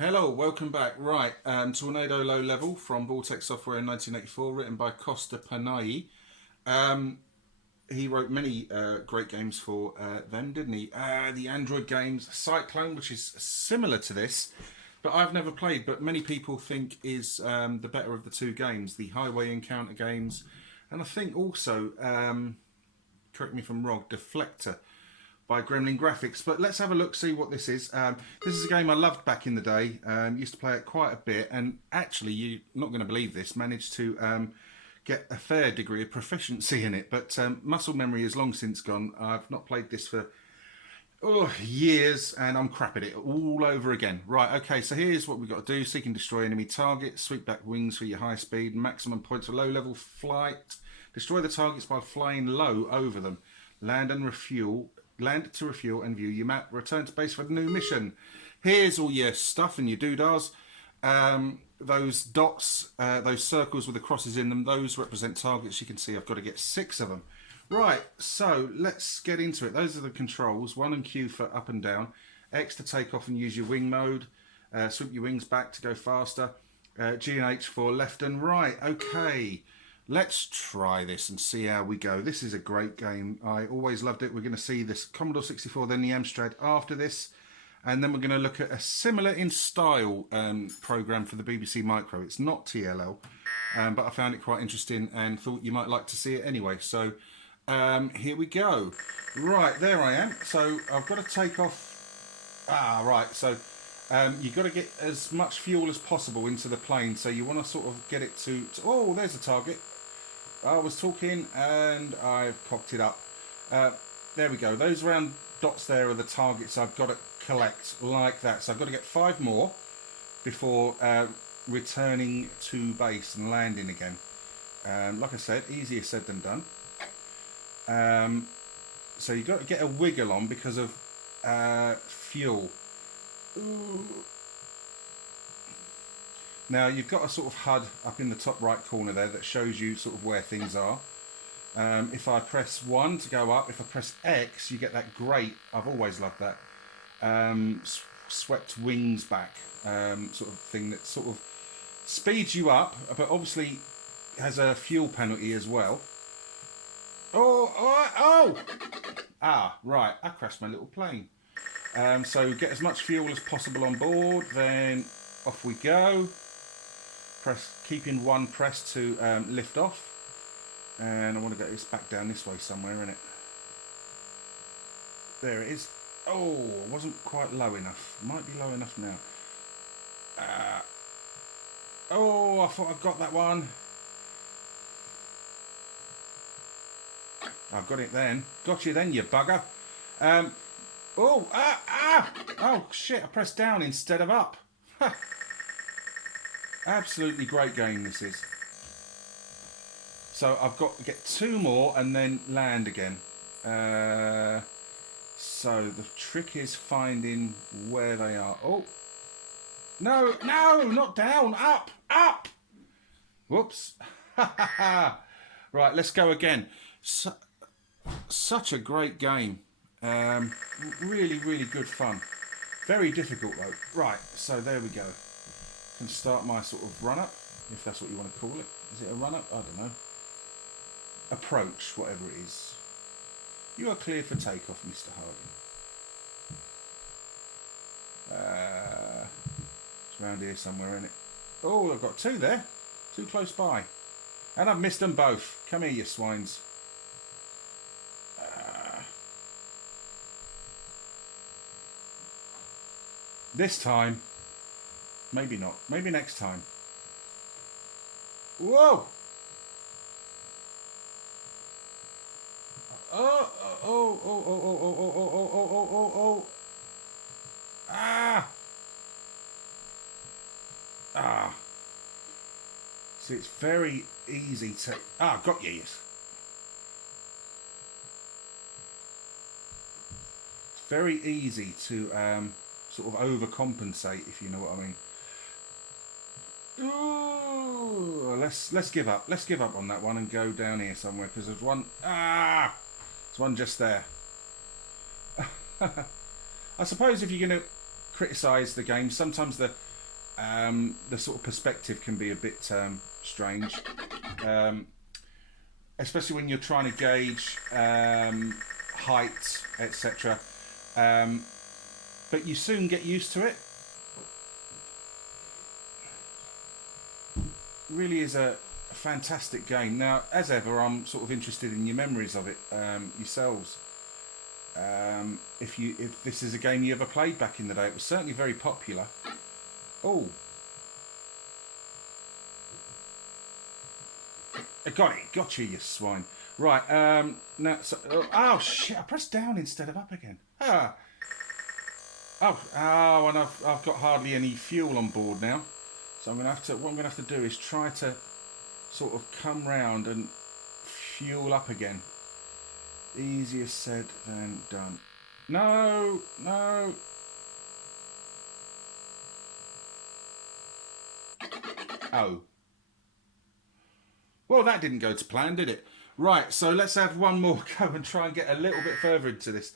Hello, welcome back. Right, Tornado Low Level from Vortex Software in 1984, written by Costa Panayi. Um, he wrote many great games for them, didn't he? The Android games, Cyclone, which is similar to this, but I've never played, but many people think is the better of the two games, the Highway Encounter games, and I think also, correct me if I'm wrong, Deflector by Gremlin Graphics. But let's have a look, see what this is. This is a game I loved back in the day. Used to play it quite a bit, and actually, you're not going to believe this, managed to get a fair degree of proficiency in it. But muscle memory is long since gone. I've not played this for years, and I'm crap at it all over again. Right, okay, so here's what we've got to do. Seek and destroy enemy targets, sweep back wings for your high speed, maximum points for low level flight, destroy the targets while flying low over them, land to refuel and view your map, return to base for the new mission. Here's all your stuff and your doodahs. Those dots, those circles with the crosses in them, those represent targets. You can see I've got to get 6 of them. Right, so let's get into it. Those are the controls. 1 and Q for up and down. X to take off and use your wing mode. Sweep your wings back to go faster. G and H for left and right. Okay, let's try this and see how we go. This is a great game. I always loved it. We're going to see this Commodore 64, then the Amstrad after this. And then we're going to look at a similar in style program for the BBC Micro. It's not TLL, but I found it quite interesting and thought you might like to see it anyway. So here we go. Right, there I am. So I've got to take off. Right. So you've got to get as much fuel as possible into the plane. So you want to sort of get it to oh, there's a target. I was talking and I've cocked it up. There we go. Those round dots there are the targets I've got to collect like that. So I've got to get 5 more before returning to base and landing again. Like I said, easier said than done. So you've got to get a wiggle on because of fuel. Ooh. Now you've got a sort of HUD up in the top right corner there that shows you sort of where things are. If I press 1 to go up, if I press X, you get that great, I've always loved that, swept wings back sort of thing that sort of speeds you up, but obviously has a fuel penalty as well. Right, I crashed my little plane. So get as much fuel as possible on board, then off we go. Keeping 1 pressed to lift off, and I want to get this back down this way somewhere, innit? There it is. Oh, wasn't quite low enough. Might be low enough now. Oh, I thought I got that one. I've got it then. Got you then, you bugger. Oh shit! I pressed down instead of up. Absolutely great game this is. So I've got to get 2 more and then land again. So the trick is finding where they are. Oh, no, not down, up. Whoops. Right, let's go again. Such a great game. Really, really good fun. Very difficult though. Right, so there we go. Can start my sort of run-up, if that's what you want to call it. Is it a run-up? I don't know. Approach, whatever it is. You are cleared for takeoff, Mr. Harding. It's around here somewhere, isn't it? Oh, I've got 2 there. 2 close by. And I've missed them both. Come here, you swines. This time, maybe not. Maybe next time. Whoa! Oh. See, it's very easy to... got you, yes. It's very easy to sort of overcompensate, if you know what I mean. Ooh, let's give up. Let's give up on that one and go down here somewhere because there's one. There's one just there. I suppose if you're going to criticise the game, sometimes the the sort of perspective can be a bit strange, especially when you're trying to gauge height, etc. But you soon get used to it. Really is a fantastic game. Now, as ever, I'm sort of interested in your memories of it yourselves. If this is a game you ever played back in the day, it was certainly very popular. Oh, I got it, got you swine. Right, now, so, oh shit! I pressed down instead of up again. Ah, oh, and I've got hardly any fuel on board now. So what I'm gonna have to do is try to sort of come round and fuel up again. Easier said than done. No, no. Oh. Well, that didn't go to plan, did it? Right, so let's have one more go and try and get a little bit further into this.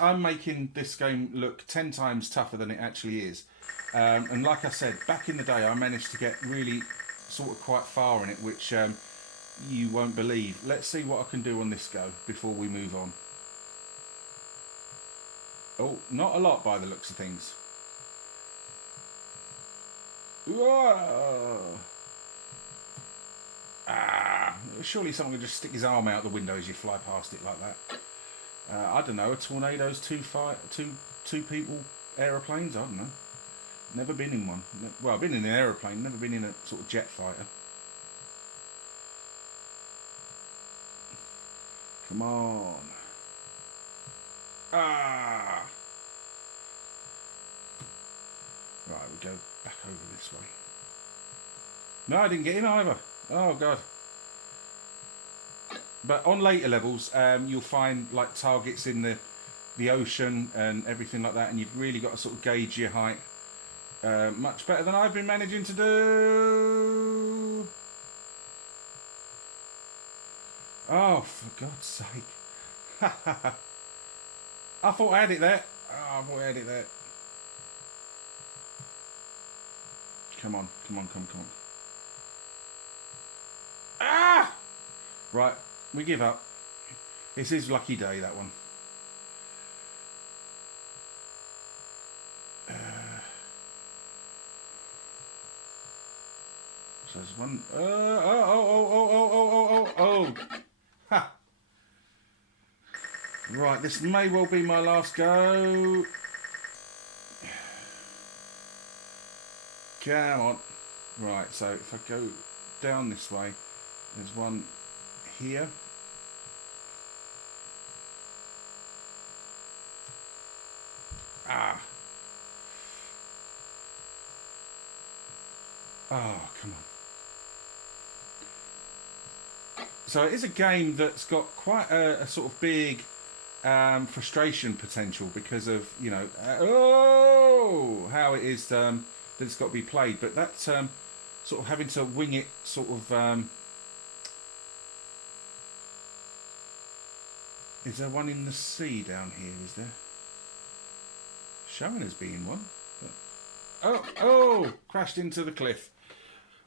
I'm making this game look 10 times tougher than it actually is. And like I said, back in the day, I managed to get really sort of quite far in it, which you won't believe. Let's see what I can do on this go before we move on. Oh, not a lot by the looks of things. Whoa. Ah, surely someone would just stick his arm out the window as you fly past it like that. I don't know, a tornado's two people aeroplanes, I don't know. Never been in one. Well, I've been in an aeroplane, never been in a sort of jet fighter. Come on. Ah! Right, we go back over this way. No, I didn't get in either. Oh, God. But on later levels, you'll find like targets in the ocean and everything like that, and you've really got to sort of gauge your height. Much better than I've been managing to do. Oh, for God's sake. I thought I had it there. Oh, I thought I had it there. Come on, come on, come on. Ah! Right, we give up. It's his lucky day, that one. So there's one. Oh. Ha! Right, this may well be my last go. Come on. Right, so if I go down this way, there's one here. Ah. Oh, come on. So it is a game that's got quite a sort of big frustration potential because of, you know, how it is that it's got to be played. But that sort of having to wing it sort of... is there one in the sea down here, is there? Showing as being one. But... Oh! Crashed into the cliff.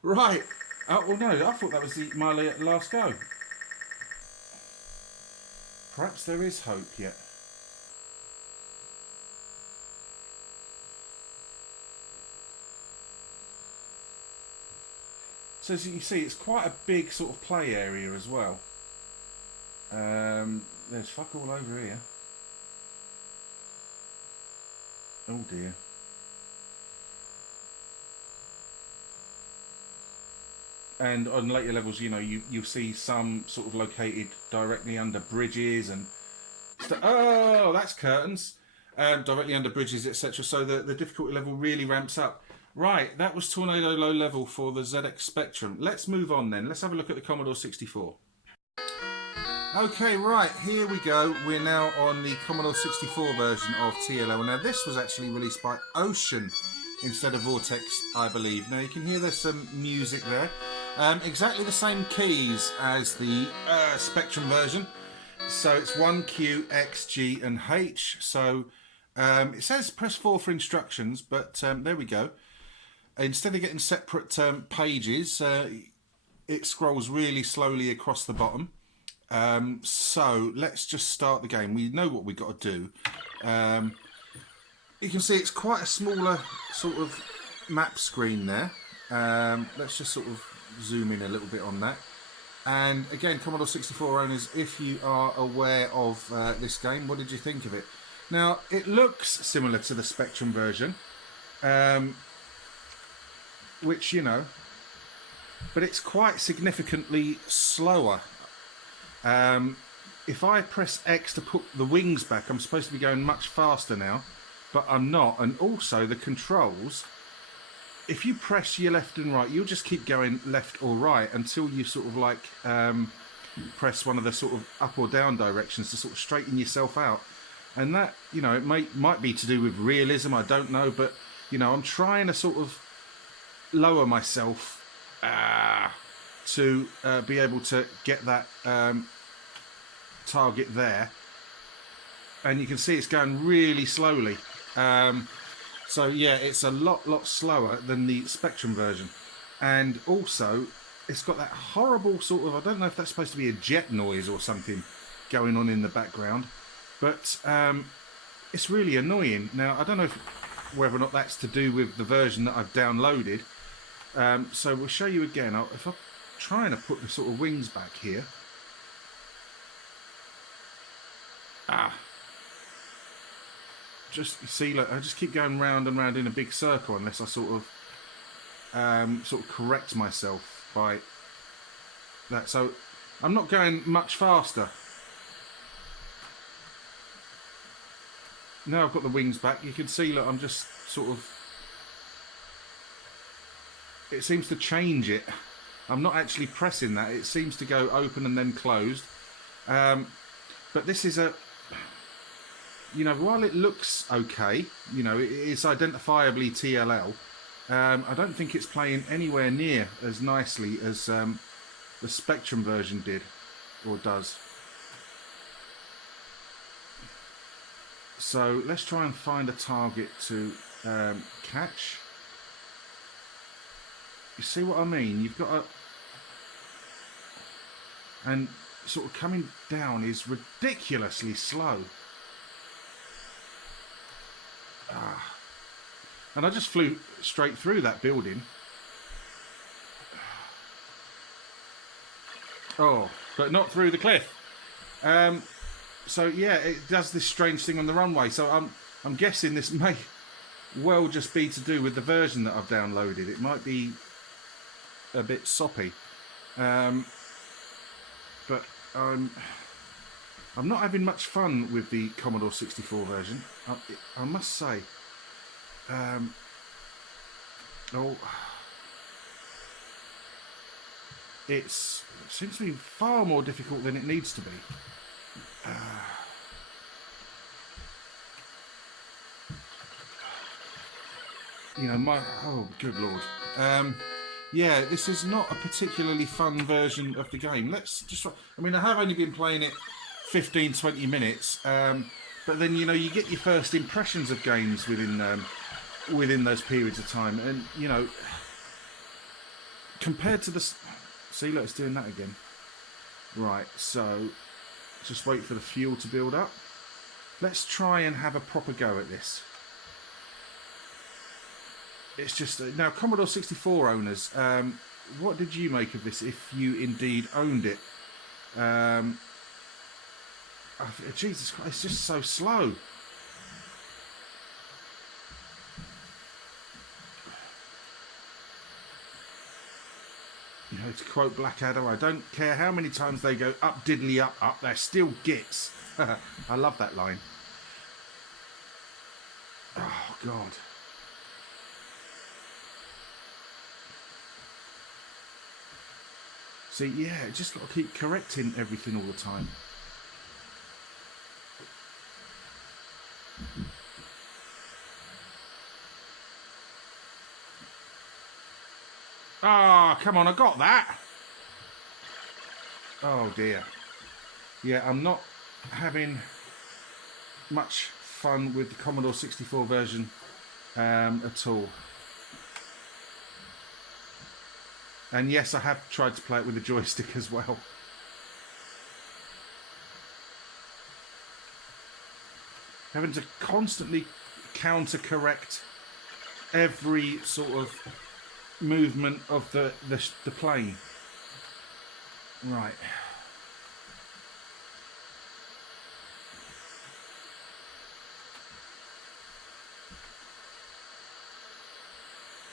Right. Oh, well, no, I thought that was my last go. Perhaps there is hope yet. So as you see, it's quite a big sort of play area as well. There's fuck all over here. Oh dear. And on later levels, you know, you'll see some sort of located directly under bridges and oh, that's curtains, directly under bridges, etc. So the difficulty level really ramps up. Right, that was Tornado Low Level for the ZX Spectrum. Let's move on then. Let's have a look at the Commodore 64. Okay, right, here we go. We're now on the Commodore 64 version of TLL. Now, this was actually released by Ocean instead of Vortex, I believe. Now, you can hear there's some music there. Exactly the same keys as the Spectrum version. So it's 1Q, X, G and H. So it says press 4 for instructions, but there we go. instead of getting separate pages, it scrolls really slowly across the bottom. So let's just start the game. We know what we've got to do. You can see it's quite a smaller sort of map screen there. Let's just sort of zoom in a little bit on that. And again, Commodore 64 owners, if you are aware of this game, what did you think of it? Now, it looks similar to the Spectrum version, which, you know, but it's quite significantly slower. If I press X to put the wings back, I'm supposed to be going much faster now, but I'm not. And also the controls, if you press your left and right, you'll just keep going left or right until you sort of like press one of the sort of up or down directions to sort of straighten yourself out. And that, you know, it might be to do with realism, I don't know, but, you know, I'm trying to sort of lower myself to be able to get that target there. And you can see it's going really slowly. So yeah, it's a lot slower than the Spectrum version. And also, it's got that horrible sort of, I don't know if that's supposed to be a jet noise or something going on in the background, but it's really annoying. Now, I don't know whether or not that's to do with the version that I've downloaded. So we'll show you again. If I'm trying to put the sort of wings back here. Just see, look, I just keep going round and round in a big circle unless I sort of correct myself by that. So I'm not going much faster. Now I've got the wings back. You can see, look, I'm just sort of. It seems to change it. I'm not actually pressing that. It seems to go open and then closed. But this is a. You know, while it looks okay, you know, it's identifiably TLL, I don't think it's playing anywhere near as nicely as the Spectrum version did, or does. So let's try and find a target to catch. You see what I mean? You've got a... And sort of coming down is ridiculously slow. And I just flew straight through that building. Oh, but not through the cliff. So yeah, it does this strange thing on the runway. So I'm guessing this may well just be to do with the version that I've downloaded. It might be a bit soppy, but I'm not having much fun with the Commodore 64 version, I must say. It seems to be far more difficult than it needs to be. You know, oh, good lord. Yeah, this is not a particularly fun version of the game. Let's just... I mean, I have only been playing it 15-20 minutes, but then, you know, you get your first impressions of games within those periods of time, and, you know, compared to the... See, look, it's doing that again. Right, so just wait for the fuel to build up. Let's try and have a proper go at this. It's just... now, Commodore 64 owners, what did you make of this, if you indeed owned it? Jesus Christ, it's just so slow. You know, to quote Blackadder, I don't care how many times they go up diddly up, up, they're still gits. I love that line. Oh, God. See, yeah, just got to keep correcting everything all the time. Ah, oh, come on, I got that. Oh, dear. Yeah, I'm not having much fun with the Commodore 64 version at all. And yes, I have tried to play it with a joystick as well. Having to constantly counter-correct every sort of movement of the plane. Right.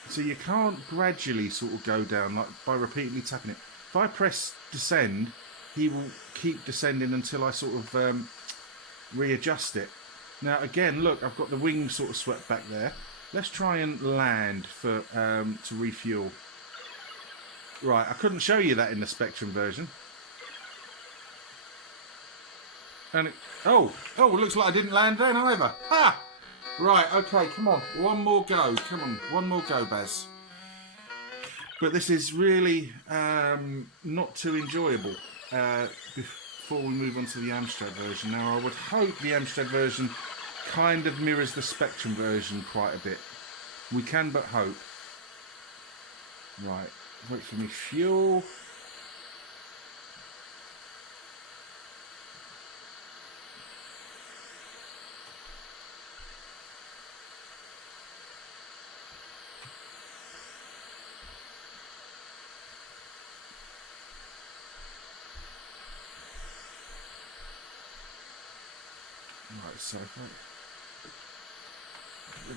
So you can't gradually sort of go down like by repeatedly tapping it. If I press descend, he will keep descending until I sort of readjust it. Now again, look, I've got the wings sort of swept back there. Let's try and land for to refuel. Right, I couldn't show you that in the Spectrum version. And it, oh, it looks like I didn't land then either. Ha! Right, okay, come on. One more go. Come on, one more go, Baz. But this is really not too enjoyable before we move on to the Amstrad version. Now, I would hope the Amstrad version kind of mirrors the Spectrum version quite a bit. We can but hope. Right, wait for me fuel. Right, so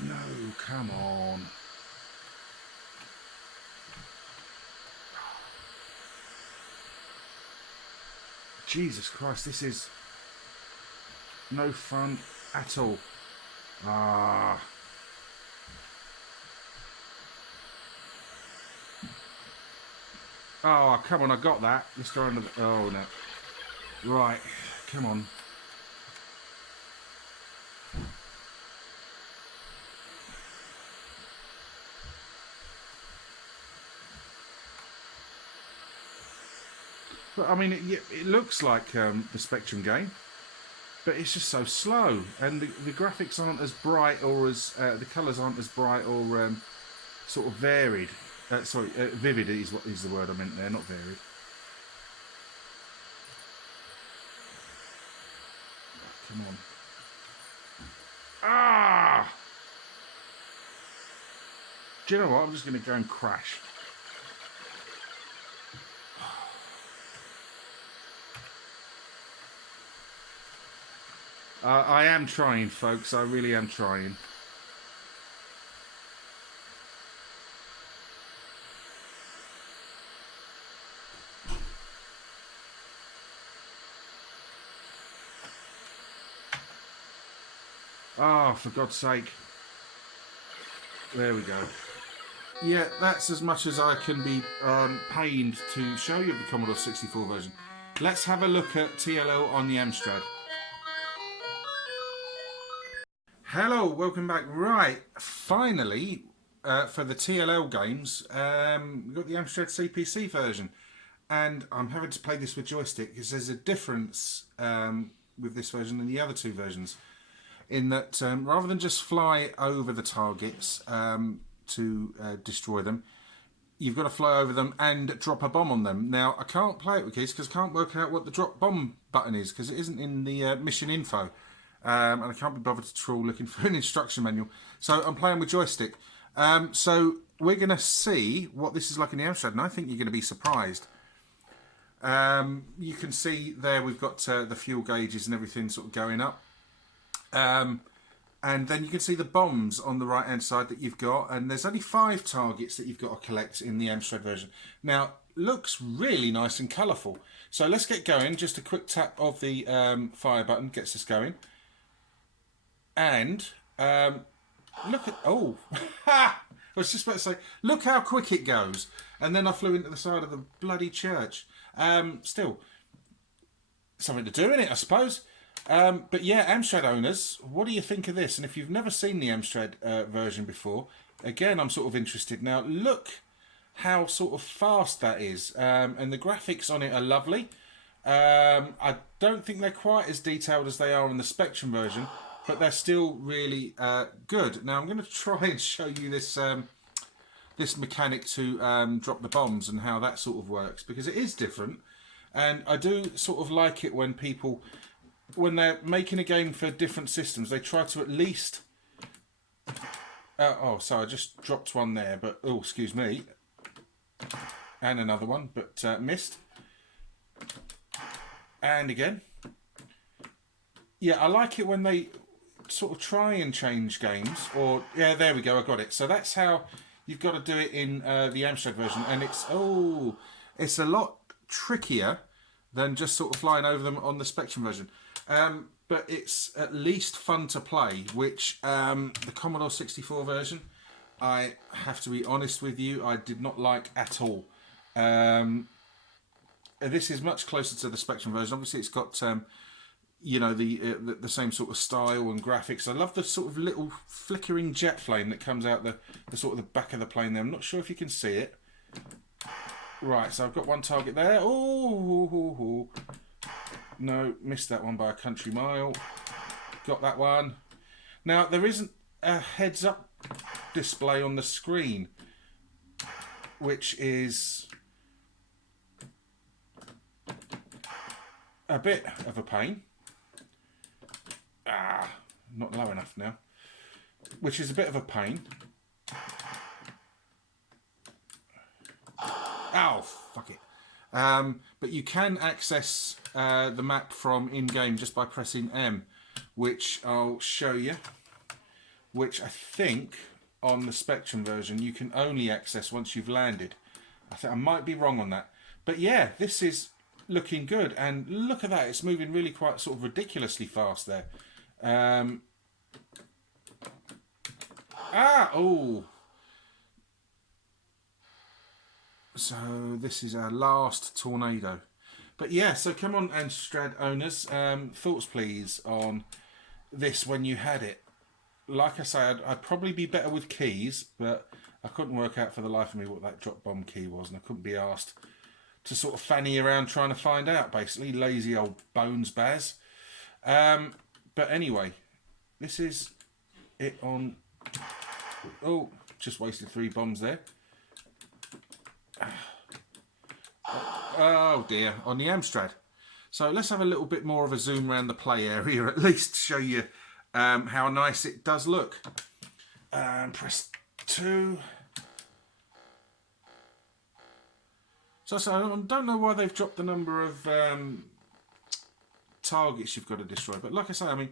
no, come on. Jesus Christ, this is no fun at all. Ah. Oh, come on, I got that. Let's go under the... Oh, no. Right, come on. But I mean, it looks like the Spectrum game, but it's just so slow, and the graphics aren't as bright or as the colours aren't as bright or sort of varied. Sorry, vivid is the word I meant there, not varied. Oh, come on! Ah! Do you know what? I'm just going to go and crash. I am trying, folks. I really am trying. Ah, oh, for God's sake. There we go. Yeah, that's as much as I can be pained to show you the Commodore 64 version. Let's have a look at TLL on the Amstrad. Hello, welcome back. Right, finally, for the TLL games, we've got the Amstrad CPC version. And I'm having to play this with joystick because there's a difference with this version than the other two versions. In that, rather than just fly over the targets to destroy them, you've got to fly over them and drop a bomb on them. Now, I can't play it with keys because I can't work out what the drop bomb button is because it isn't in the mission info. And I can't be bothered to trawl looking for an instruction manual. So I'm playing with joystick. So we're going to see what this is like in the Amstrad, and I think you're going to be surprised. You can see there we've got the fuel gauges and everything sort of going up. And then you can see the bombs on the right hand side that you've got, and there's only 5 targets that you've got to collect in the Amstrad version. Now, looks really nice and colourful. So let's get going. Just a quick tap of the fire button gets us going. And look at... Oh! I was just about to say, look how quick it goes. And then I flew into the side of the bloody church. Still, something to do in it, I suppose. But yeah, Amstrad owners, what do you think of this? And if you've never seen the Amstrad version before, again, I'm sort of interested. Now, look how sort of fast that is. And the graphics on it are lovely. I don't think they're quite as detailed as they are in the Spectrum version, but they're still really good. Now, I'm going to try and show you this this mechanic to drop the bombs and how that sort of works, because it is different. And I do sort of like it when people, when they're making a game for different systems, they try to at least... oh, so I just dropped one there, but... Oh, excuse me. And another one, but missed. And again. Yeah, I like it when they sort of try and change games. Or, yeah, there we go, I got it. So that's how you've got to do it in the Amstrad version. And it's a lot trickier than just sort of flying over them on the Spectrum version. But it's at least fun to play, which the Commodore 64 version, I have to be honest with you, I did not like at all. This is much closer to the Spectrum version. Obviously, it's got you know, the same sort of style and graphics. I love the sort of little flickering jet flame that comes out the sort of the back of the plane there. I'm not sure if you can see it. Right, so I've got one target there. Oh, no, missed that one by a country mile. Got that one. Now, there isn't a heads-up display on the screen, which is a bit of a pain. Not low enough now. Which is a bit of a pain. Ow, fuck it. But you can access the map from in-game just by pressing M, which I'll show you. Which I think on the Spectrum version you can only access once you've landed. I think I might be wrong on that. But yeah, this is looking good. And look at that, it's moving really quite sort of ridiculously fast there. Oh. So this is our last tornado. But yeah, so come on, Amstrad owners, thoughts please on this when you had it. Like I say, I'd probably be better with keys, but I couldn't work out for the life of me what that drop bomb key was, and I couldn't be asked to sort of fanny around trying to find out, basically. Lazy old bones Baz. But anyway, this is it on... Oh, just wasted 3 bombs there. Oh dear, on the Amstrad. So let's have a little bit more of a zoom around the play area, at least to show you how nice it does look. Press 2. So I don't know why they've dropped the number of targets you've got to destroy, but like I say, I mean,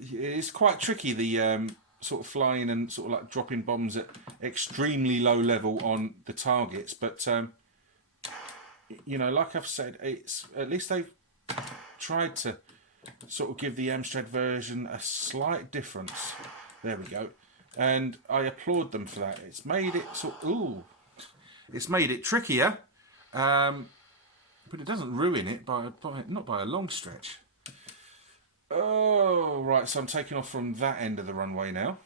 it's quite tricky, the sort of flying and sort of like dropping bombs at extremely low level on the targets, but you know, like I've said, it's at least they've tried to sort of give the Amstrad version a slight difference. There we go, and I applaud them for that. It's made it it's made it trickier, but it doesn't ruin it not by a long stretch. Oh, right, so I'm taking off from that end of the runway now.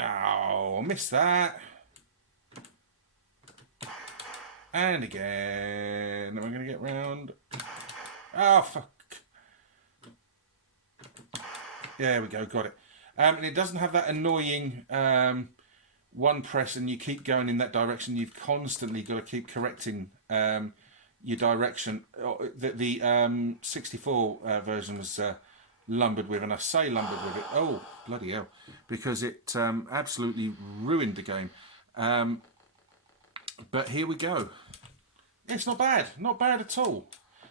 Ow, missed that. And again. Am I going to get round? Oh, fuck. There we go, got it. And it doesn't have that annoying one press and you keep going in that direction. You've constantly got to keep correcting your direction. The 64 version was lumbered with, and I say lumbered with it, oh bloody hell, because it absolutely ruined the game. But here we go. It's not bad at all.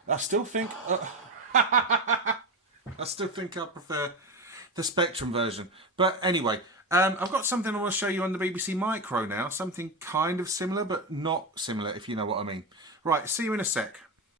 I still think I prefer the Spectrum version. But anyway, I've got something I want to show you on the BBC Micro now. Something kind of similar, but not similar, if you know what I mean. Right, see you in a sec.